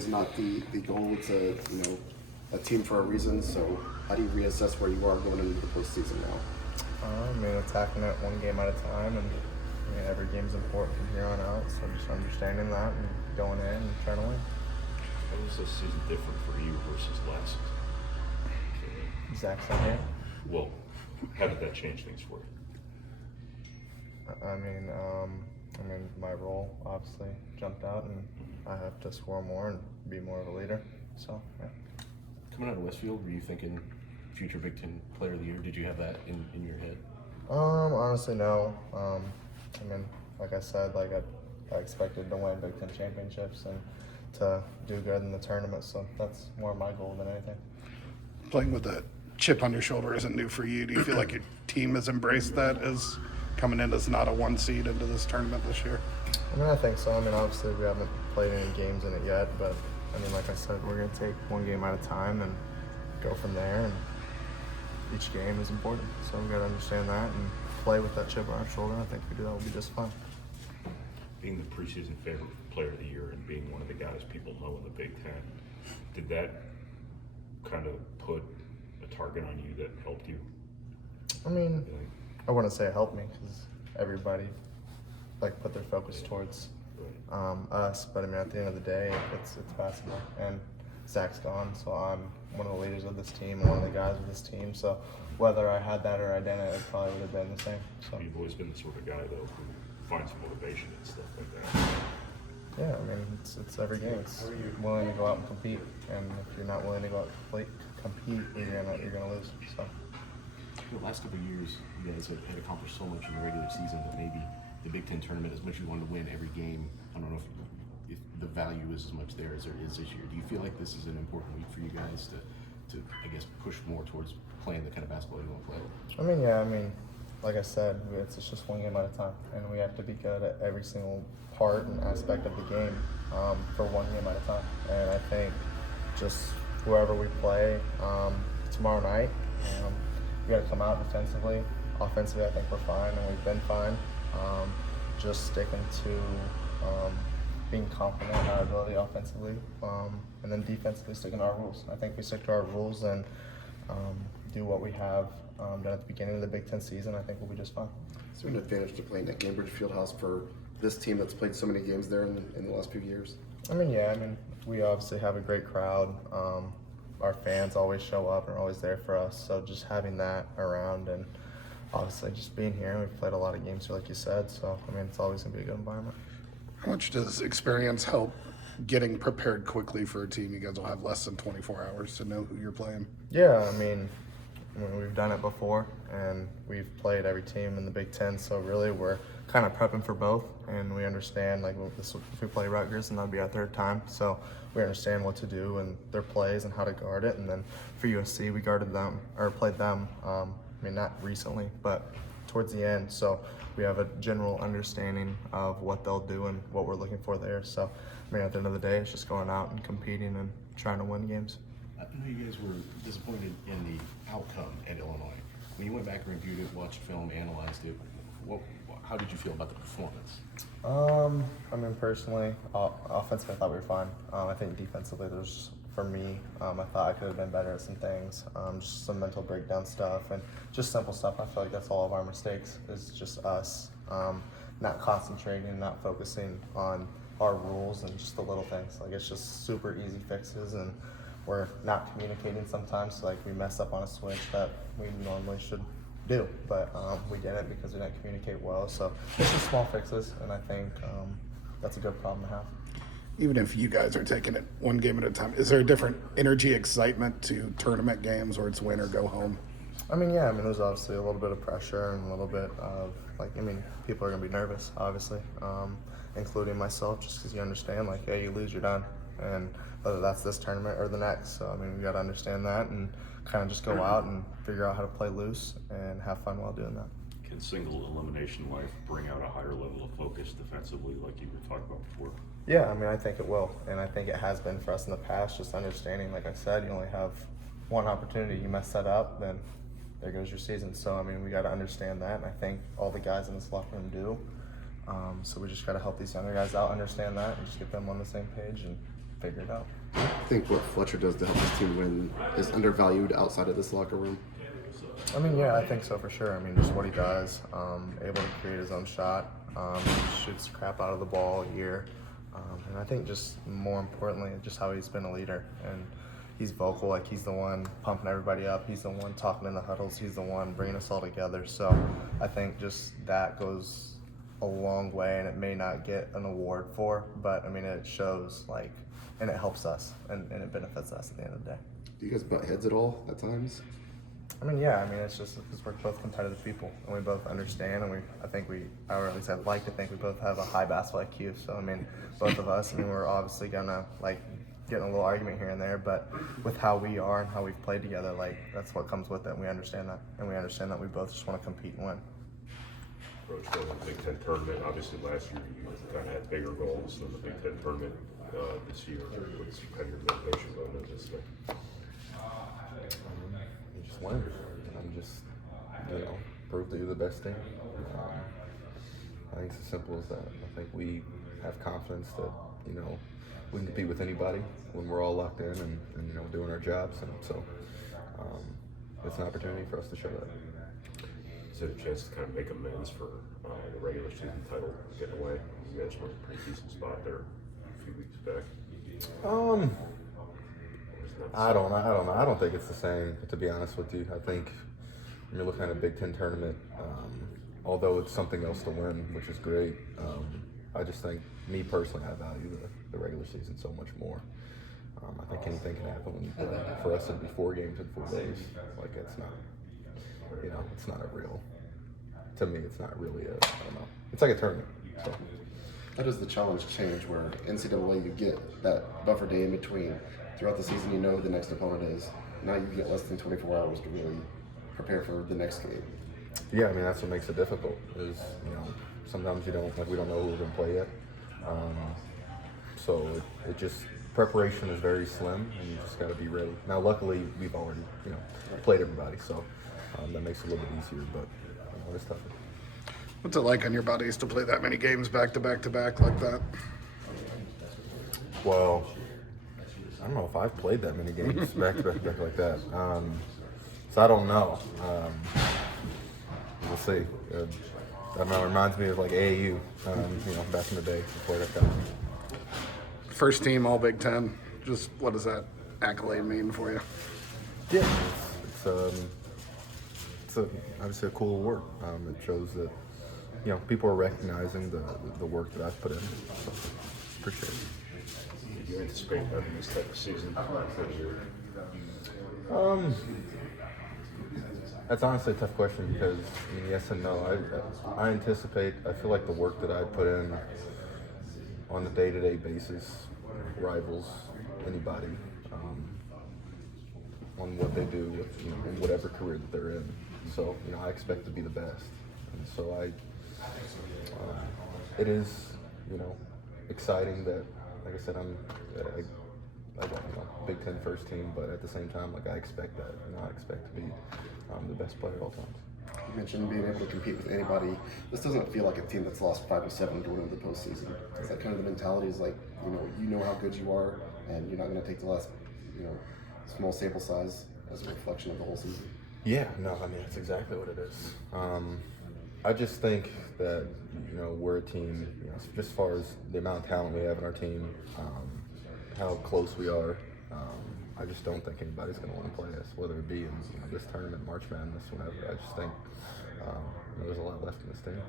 is not the goal. It's a team for a reason. So how do you reassess where you are going into the postseason now? Attacking it one game at a time, and every game's important from here on out. So just understanding that and going in and trying to win. How was this season different for you versus last season? Zach's not here. Well, how did that change things for you? My role obviously jumped out, and I have to score more and be more of a leader. So, yeah. Coming out of Westfield, were you thinking future Big Ten Player of the Year? Did you have that in your head? Honestly, no. Like I said, I expected to win Big Ten championships and to do good in the tournament. So that's more my goal than anything. Playing with a chip on your shoulder isn't new for you. Do you feel like your team has embraced that as coming in as not a one seed into this tournament this year? I think so. Obviously we haven't played any games in it yet, but like I said, we're going to take one game at a time and go from there, and each game is important. So we've got to understand that and play with that chip on our shoulder. I think if we do that, we'll be just fine. Being the preseason favorite Player of the Year and being one of the guys people know in the Big Ten, did that kind of put a target on you that helped you? I wouldn't say it helped me because everybody put their focus towards us, but at the end of the day, it's basketball, and Zach's gone, so I'm one of the leaders of this team and one of the guys of this team. So whether I had that or I didn't, it probably would have been the same. So You've always been the sort of guy though who finds motivation and stuff like that. yeah, it's every game. It's willing to go out and compete, and if you're not willing to go out and compete, you're gonna lose. So. The last couple of years, you guys had accomplished so much in the regular season, but maybe the Big Ten tournament, as much as you wanted to win every game, I don't know if the value is as much there as there is this year. Do you feel like this is an important week for you guys to I guess, push more towards playing the kind of basketball you want to play? Like I said, it's just one game at a time, and we have to be good at every single part and aspect of the game for one game at a time. And I think just whoever we play tomorrow night, we got to come out defensively. Offensively, I think we're fine, and we've been fine. Just sticking to being confident in our ability offensively, and then defensively sticking to our rules. I think we stick to our rules and do what we have done at the beginning of the Big Ten season. I think we'll be just fine. Is there an advantage to playing at Cambridge Fieldhouse for this team that's played so many games there in the last few years? We obviously have a great crowd. Our fans always show up and are always there for us. So just having that around, and obviously just being here, we've played a lot of games here, like you said. So it's always gonna be a good environment. How much does experience help getting prepared quickly for a team? You guys will have less than 24 hours to know who you're playing. Yeah, we've done it before, and we've played every team in the Big Ten, so really we're kind of prepping for both, and we understand if we play Rutgers, and that'll be our third time, so we understand what to do and their plays and how to guard it. And then for USC, we played them, not recently, but towards the end, so we have a general understanding of what they'll do and what we're looking for there. So at the end of the day, it's just going out and competing and trying to win games. I know you guys were disappointed in the outcome at Illinois. When you went back and reviewed it, watched film, analyzed it, how did you feel about the performance? Personally, offensively, I thought we were fine. I think defensively, for me, I thought I could have been better at some things, just some mental breakdown stuff and just simple stuff. I feel like that's all of our mistakes, is just us not concentrating, not focusing on our rules and just the little things. It's just super easy fixes, and we're not communicating sometimes. So we mess up on a switch that we normally should do, but we didn't because we didn't communicate well. So it's just small fixes, and I think that's a good problem to have. Even if you guys are taking it one game at a time, is there a different energy, excitement to tournament games where it's win or go home? There's obviously a little bit of pressure and a little bit of people are gonna be nervous, obviously, including myself, just because you understand, hey, you lose, you're done, and whether that's this tournament or the next. So we got to understand that and kind of just go out and figure out how to play loose and have fun while doing that. Can single elimination life bring out a higher level of focus defensively, like you were talking about before? Yeah, I think it will, and I think it has been for us in the past. Just understanding, like I said, you only have one opportunity. You mess that up, then there goes your season. So we got to understand that, and I think all the guys in this locker room do. So we just got to help these younger guys out understand that and just get them on the same page and figure it out. I think what Fletcher does to help his team win is undervalued outside of this locker room. I mean, yeah, I think so for sure. I mean, just what he does, able to create his own shot, shoots the crap out of the ball a year, and I think just more importantly, just how he's been a leader. And he's vocal, like he's the one pumping everybody up. He's the one talking in the huddles. He's the one bringing us all together. So I think just that goes a long way, and it may not get an award for, but I mean, it shows like, and it helps us, and it benefits us at the end of the day. Do you guys butt heads at all at times? I mean, yeah. I mean, it's just because we're both competitive people, and we both understand, and or at least I'd like to think we both have a high basketball IQ. So I mean, both of us. I mean, we're obviously gonna like get in a little argument here and there, but with how we are and how we've played together, like that's what comes with it. And we understand that, and we understand that we both just want to compete and win. Approach to the Big Ten tournament. Obviously, last year you kind of had bigger goals than the Big Ten tournament. This year, what's kind of your motivation going into this thing? You just win. I'm just, prove that you're the best team. I think it's as simple as that. I think we have confidence that, we can compete with anybody when we're all locked in and doing our jobs. And so it's an opportunity for us to show that. Is it a chance to kind of make amends for the regular season title getting away? You guys were in a pretty decent spot there a few weeks back. I don't know. I don't think it's the same, to be honest with you. I think when you're looking at a Big Ten tournament, although it's something else to win, which is great, I just think, me personally, I value the regular season so much more. I think anything can happen when you play. For us, it'd be 4 games in 4 days. Like, it's not, it's not a real, to me, it's not really I don't know. It's like a tournament. So. How does the challenge change where NCAA you get that buffer day in between? Throughout the season, you know who the next opponent is. Now you get less than 24 hours to really prepare for the next game. Yeah, I mean, that's what makes it difficult is, sometimes we don't know who we're going to play yet. So it just, preparation is very slim and you just got to be ready. Now, luckily, we've already, played everybody, so that makes it a little bit easier, but it's tougher. What's it like on your bodies to play that many games back to back to back like that? Well, I don't know if I've played that many games back to back like that. So I don't know. We'll see. I don't know. It reminds me of like AAU, back in the day before that kind of thing. First team All Big Ten. Just what does that accolade mean for you? Yeah, it's obviously a cool award. It shows that people are recognizing the work that I've put in. So appreciate it. Do you anticipate having this type of season for the year? That's honestly a tough question because, yes and no. I anticipate, I feel like the work that I put in on a day-to-day basis rivals anybody on what they do with, in whatever career that they're in. So, I expect to be the best. And so it is, exciting that, like I said, I got Big Ten first team, but at the same time, I expect that. I expect to be the best player at all times. You mentioned being able to compete with anybody. This doesn't feel like a team that's lost 5 or 7 going into the postseason. Is that kind of the mentality? Is like, you know how good you are, and you're not going to take the last, small sample size as a reflection of the whole season. Yeah, no, that's exactly what it is. I just think that, we're a team, just as far as the amount of talent we have in our team, how close we are, I just don't think anybody's going to want to play us, whether it be in this tournament, March Madness, whatever. I just think there's a lot left in this team.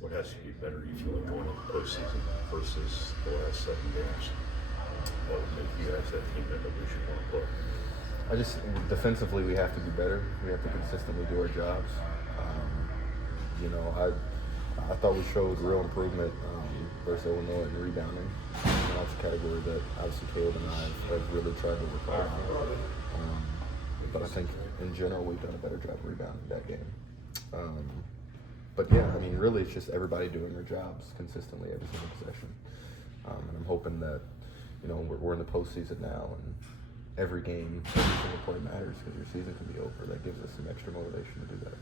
What has to be better, you feel like, going into the postseason versus the last 7 games? What would make you guys that team that we should want to play? Defensively, we have to be better. We have to consistently do our jobs. I thought we showed real improvement versus Illinois in rebounding. That's a category that obviously Caleb and I have really tried to work hard on. But I think in general we've done a better job rebounding that game. But yeah, really it's just everybody doing their jobs consistently every single possession. And I'm hoping that we're in the postseason now and every game, every single play matters because your season can be over. That gives us some extra motivation to do that.